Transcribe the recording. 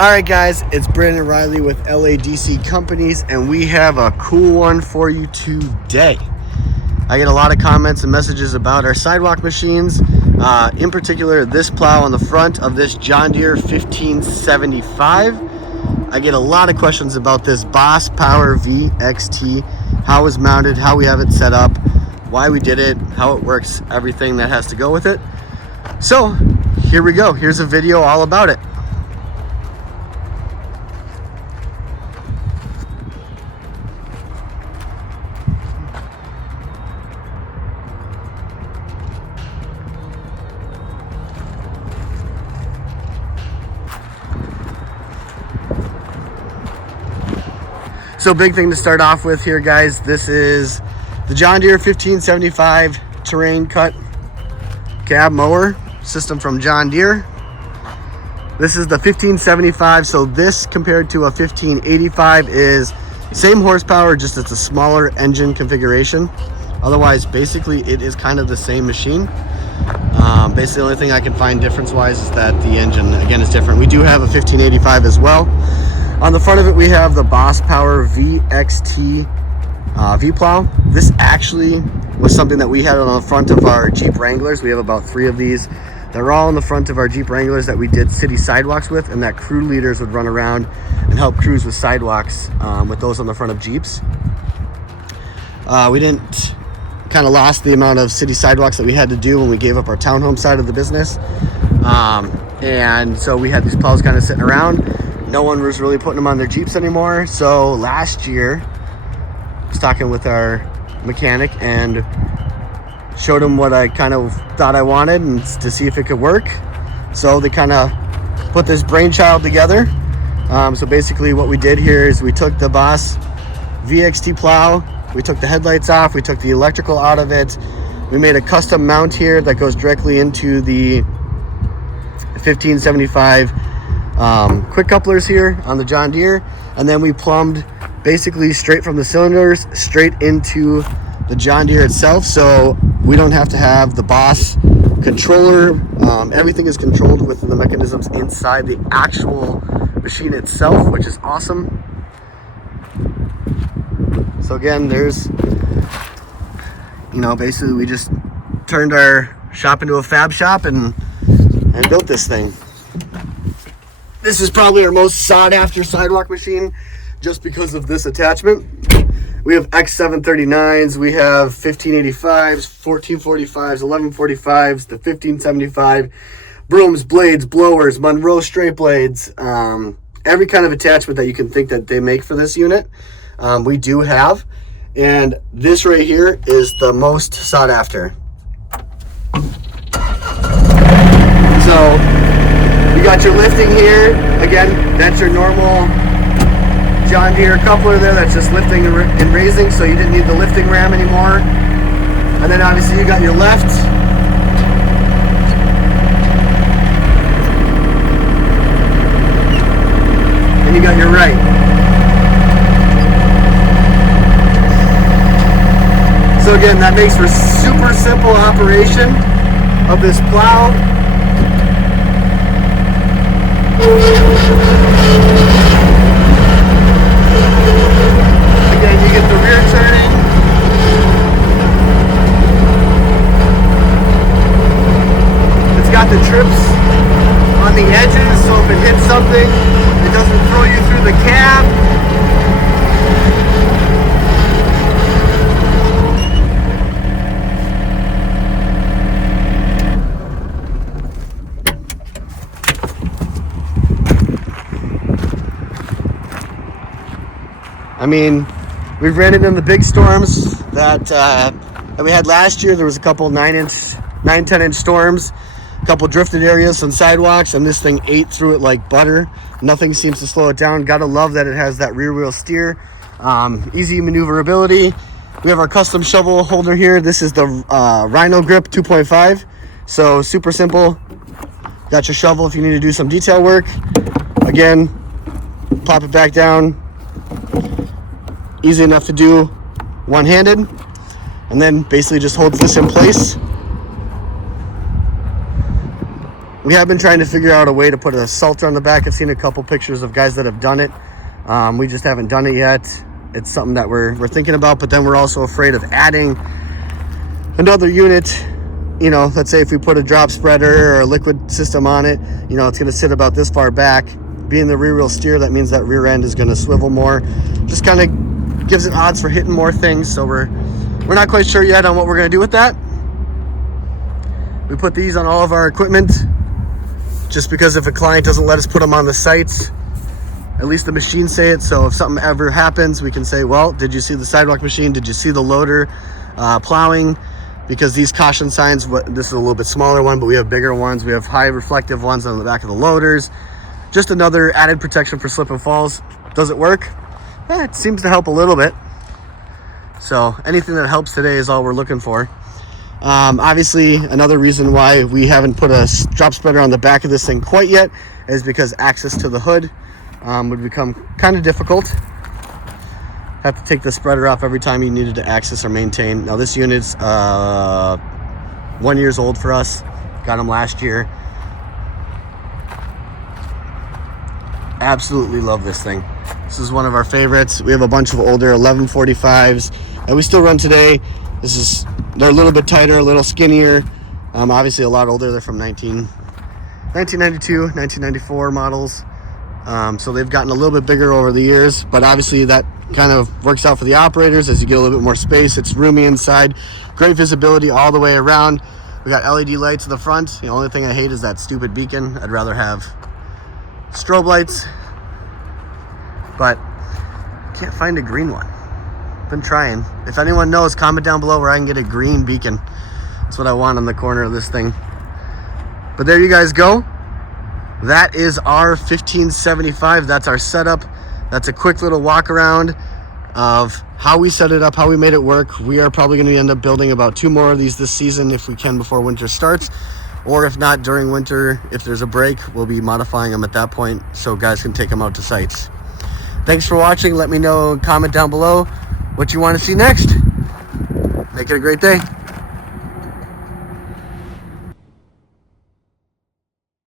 All right, guys, it's Brandon Riley with LADC Companies, and we have a cool one for you today. I get a lot of comments and messages about our sidewalk machines, in particular this plow on the front of this John Deere 1575. I get a lot of questions about this Boss Power VXT, how it's mounted, how we have it set up, why we did it, how it works, everything that has to go with it. So here we go. Here's a video all about it. So big thing to start off with here, guys. This is the John Deere 1575 terrain cut cab mower system from John Deere. This is the 1575, so this compared to a 1585 is same horsepower, just it's a smaller engine configuration. Otherwise, basically it is kind of the same machine. Basically the only thing I can find difference wise is that the engine again is different. We do have a 1585 as well. On the front of it, we have the Boss Power VXT V-Plow. This actually was something that we had on the front of our Jeep Wranglers. We have about 3 of these. They're all on the front of our Jeep Wranglers that we did city sidewalks with, and that crew leaders would run around and help crews with sidewalks with those on the front of Jeeps. We didn't kind of lost the amount of city sidewalks that we had to do when we gave up our townhome side of the business. And so we had these plows kind of sitting around. No one was really putting them on their Jeeps anymore. So last year, I was talking with our mechanic and showed him what I kind of thought I wanted and to see if it could work. So they kind of put this brainchild together. So basically what we did here is we took the Boss VXT plow, we took the headlights off, we took the electrical out of it. We made a custom mount here that goes directly into the 1575 quick couplers here on the John Deere, and then we plumbed basically straight from the cylinders straight into the John Deere itself, so we don't have to have the Boss controller. Everything is controlled with the mechanisms inside the actual machine itself, which is awesome. So again, there's, basically we just turned our shop into a fab shop and built this thing. This is probably our most sought after sidewalk machine just because of this attachment. We have X739s, we have 1585s, 1445s, 1145s, the 1575, brooms, blades, blowers, Monroe straight blades, every kind of attachment that you can think that they make for this unit, we do have. And this right here is the most sought after. So you got your lifting here. Again, that's your normal John Deere coupler there. That's just lifting and raising, so you didn't need the lifting ram anymore. And then obviously you got your left. And you got your right. So again, that makes for super simple operation of this plow. Again, you get the rear turning. It's got the trips on the edges, so if it hits something, it doesn't throw you through the cab. I mean, we've ran it in the big storms that we had last year. There was a couple 9-10 inch storms, a couple drifted areas, some sidewalks, and this thing ate through it like butter. Nothing seems to slow it down. Gotta love that it has that rear wheel steer, easy maneuverability. We have our custom shovel holder here. This is the Rhino Grip 2.5, so super simple. Got your shovel if you need to do some detail work. Again, pop it back down. Easy enough to do one-handed, and then basically just holds this in place. We have been trying to figure out a way to put a salter on the back. I've seen a couple pictures of guys that have done it. We just haven't done it yet. It's something that we're thinking about, but then we're also afraid of adding another unit. You know, let's say if we put a drop spreader or a liquid system on it, you know, it's going to sit about this far back. Being the rear wheel steer, that means that rear end is going to swivel more. Just kind of gives it odds for hitting more things. So we're not quite sure yet on what we're going to do with that. We put these on all of our equipment just because if a client doesn't let us put them on the sites, at least the machines say it. So if something ever happens, we can say, well, did you see the sidewalk machine? Did you see the loader plowing? Because these caution signs, this is a little bit smaller one, but we have bigger ones. We have high reflective ones on the back of the loaders. Just another added protection for slip and falls. Does it work? It seems to help a little bit. So anything that helps today is all we're looking for. Obviously, another reason why we haven't put a drop spreader on the back of this thing quite yet is because access to the hood would become kind of difficult. Have to take the spreader off every time you needed to access or maintain. Now this unit's 1 year old for us. Got them last year. Absolutely love this thing. This is one of our favorites. We have a bunch of older 1145s that we still run today. They're a little bit tighter, a little skinnier. Obviously a lot older. They're from 1992, 1994 models. So they've gotten a little bit bigger over the years, but obviously that kind of works out for the operators as you get a little bit more space. It's roomy inside, great visibility all the way around. We got LED lights in the front. The only thing I hate is that stupid beacon. I'd rather have strobe lights, but can't find a green one. Been trying. If anyone knows, comment down below where I can get a green beacon. That's what I want on the corner of this thing. But there you guys go. That is our 1575. That's our setup. That's a quick little walk around of how we set it up, how we made it work. We are probably going to end up building about 2 more of these this season if we can before winter starts. Or if not, during winter, if there's a break, we'll be modifying them at that point so guys can take them out to sites. Thanks for watching. Let me know, comment down below what you want to see next. Make it a great day.